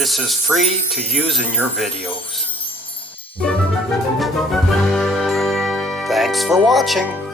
This is free to use in your videos. Thanks for watching.